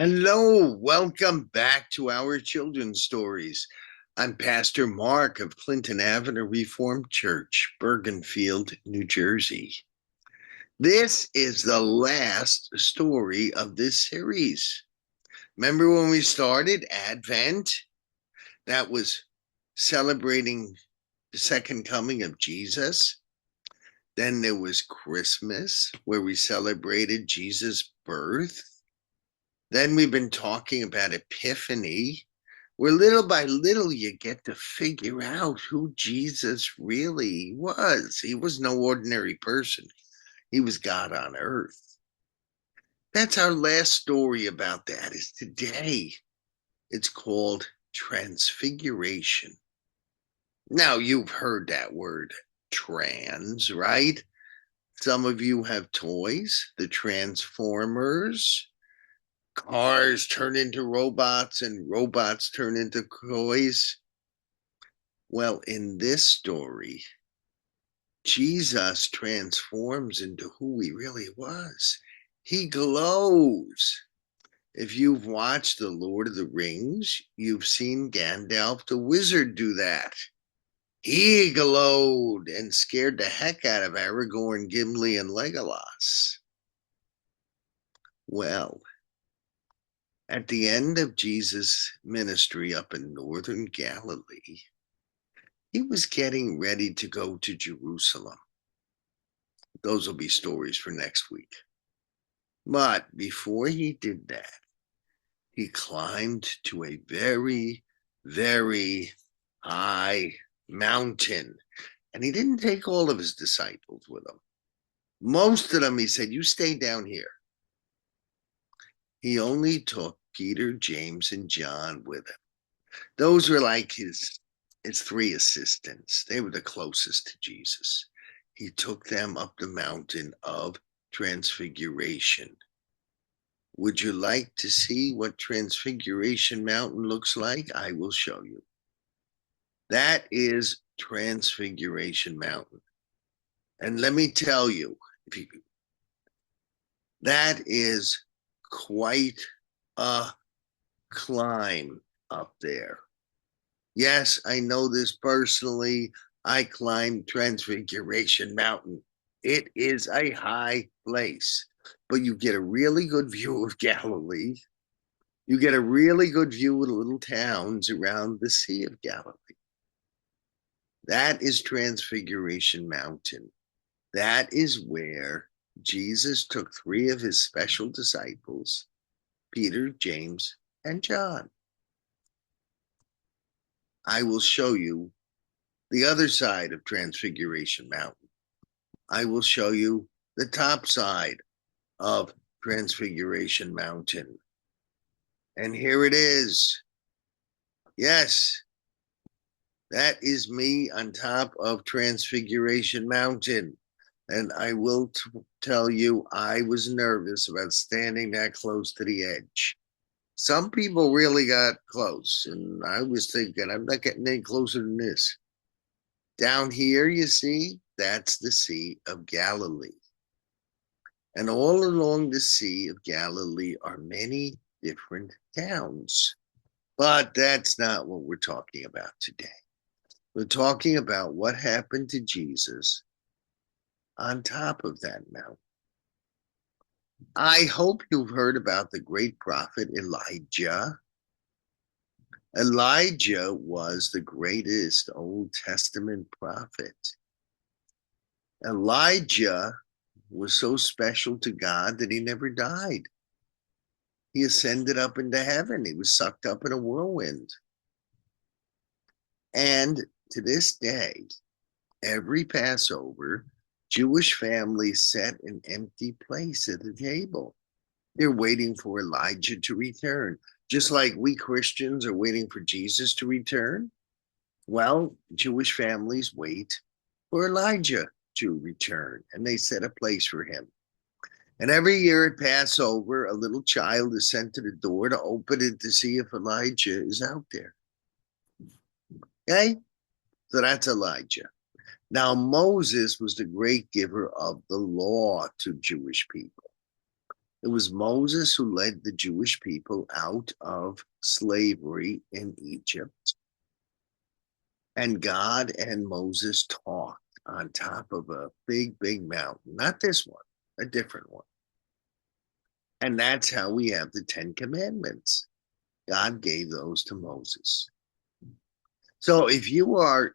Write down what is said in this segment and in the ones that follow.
Hello, welcome back to our children's stories. I'm Pastor Mark of Clinton Avenue Reformed Church, Bergenfield, New Jersey. This is the last story of this series. Remember when we started Advent? That was celebrating the second coming of Jesus. Then there was Christmas, where we celebrated Jesus' birth. Then we've been talking about Epiphany, where little by little you get to figure out who Jesus really was. He was no ordinary person, he was God on earth. That's our last story about that, is today. It's called Transfiguration. Now, you've heard that word, trans, right? Some of you have toys, the Transformers. Cars turn into robots and robots turn into toys. Well, in this story, Jesus transforms into who he really was. He glows. If you've watched The Lord of the Rings, you've seen Gandalf the wizard do that. He glowed and scared the heck out of Aragorn, Gimli, and Legolas. Well, at the end of Jesus' ministry up in northern Galilee, he was getting ready to go to Jerusalem. Those will be stories for next week. But before he did that, he climbed to a very, very high mountain. And he didn't take all of his disciples with him. Most of them, he said, you stay down here. He only took Peter, James, and John with him. Those were like his three assistants. They were the closest to Jesus. He took them up the mountain of Transfiguration. Would you like to see what Transfiguration Mountain looks like? I will show you. That is Transfiguration Mountain. And let me tell you, that is quite a climb up there. Yes, I know this personally. I climbed Transfiguration Mountain. It is a high place, but you get a really good view of Galilee. You get a really good view of the little towns around the Sea of Galilee. That is Transfiguration Mountain. That is where Jesus took three of his special disciples, Peter, James, and John. I will show you the other side of Transfiguration Mountain. I will show you the top side of Transfiguration Mountain. And here it is. Yes, that is me on top of Transfiguration Mountain. And I will tell you, I was nervous about standing that close to the edge. Some people really got close, and I was thinking, I'm not getting any closer than this. Down here, you see, that's the Sea of Galilee. And all along the Sea of Galilee are many different towns. But that's not what we're talking about today. We're talking about what happened to Jesus on top of that mountain. I hope you've heard about the great prophet Elijah. Elijah was the greatest Old Testament prophet. Elijah was so special to God that he never died. He ascended up into heaven. He was sucked up in a whirlwind. And to this day, every Passover, Jewish families set an empty place at the table. They're waiting for Elijah to return. Just like we Christians are waiting for Jesus to return, well, Jewish families wait for Elijah to return, and they set a place for him. And every year at Passover, a little child is sent to the door to open it to see if Elijah is out there. Okay? So that's Elijah. Now, Moses was the great giver of the law to Jewish people. It was Moses who led the Jewish people out of slavery in Egypt. And God and Moses talked on top of a big, big mountain. Not this one, a different one. And that's how we have the 10 Commandments. God gave those to Moses. So if you are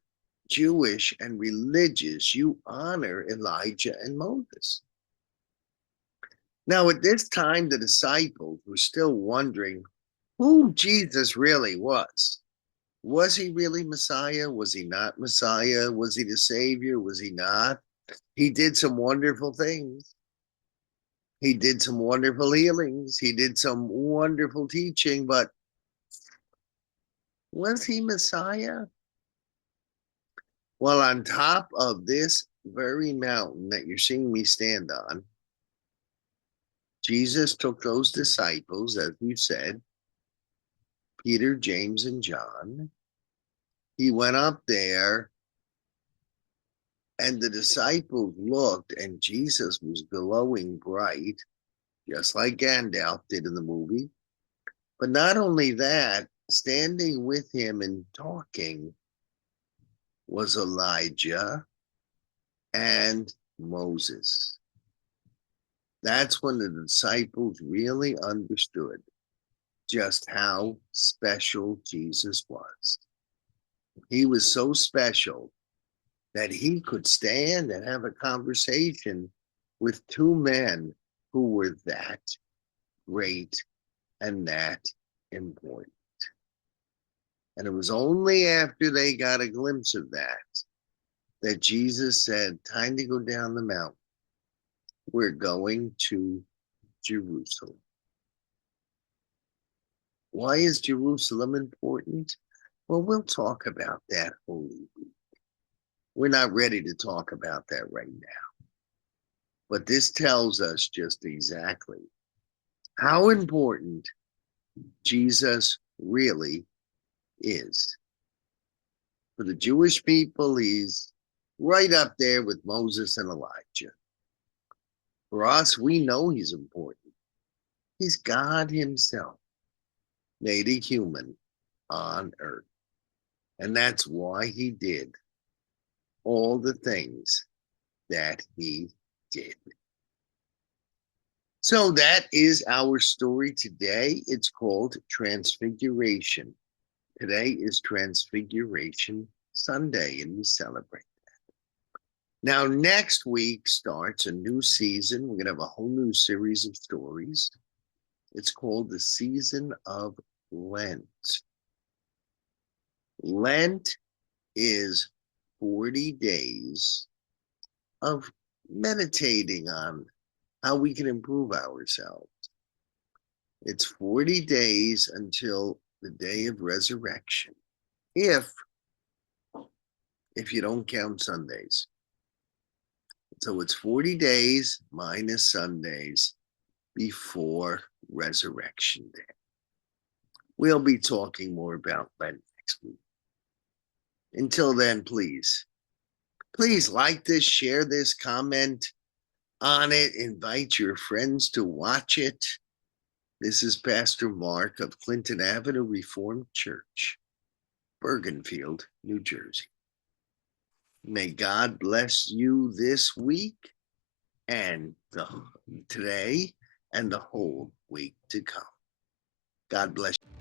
Jewish and religious, you honor Elijah and Moses. Now, at this time, the disciples were still wondering who Jesus really was. Was he really Messiah? Was he not Messiah? Was he the Savior? Was he not? He did some wonderful things. He did some wonderful healings. He did some wonderful teaching, but was he Messiah? Well, on top of this very mountain that you're seeing me stand on, Jesus took those disciples, as we said, Peter, James, and John. He went up there, and the disciples looked, and Jesus was glowing bright, just like Gandalf did in the movie. But not only that, standing with him and talking was Elijah and Moses. That's when the disciples really understood just how special Jesus was. He was so special that he could stand and have a conversation with two men who were that great and that important. And it was only after they got a glimpse of that Jesus said, time to go down the mountain. We're going to Jerusalem. Why is Jerusalem important? Well, we'll talk about that Holy Week. We're not ready to talk about that right now. But this tells us just exactly how important Jesus really is. For the Jewish people, he's right up there with Moses and Elijah. For us, we know he's important. He's God himself, made a human on earth. And that's why he did all the things that he did. So that is our story today. It's called Transfiguration. Today is Transfiguration Sunday, and we celebrate that. Now, next week starts a new season. We're going to have a whole new series of stories. It's called the Season of Lent. Lent is 40 days of meditating on how we can improve ourselves. It's 40 days until the day of resurrection, if you don't count Sundays. So it's 40 days minus Sundays before Resurrection Day. We'll be talking more about Lent next week. Until then, please like this, share this, comment on it, invite your friends to watch it. This is Pastor Mark of Clinton Avenue Reformed Church, Bergenfield, New Jersey. May God bless you this week and today and the whole week to come. God bless you.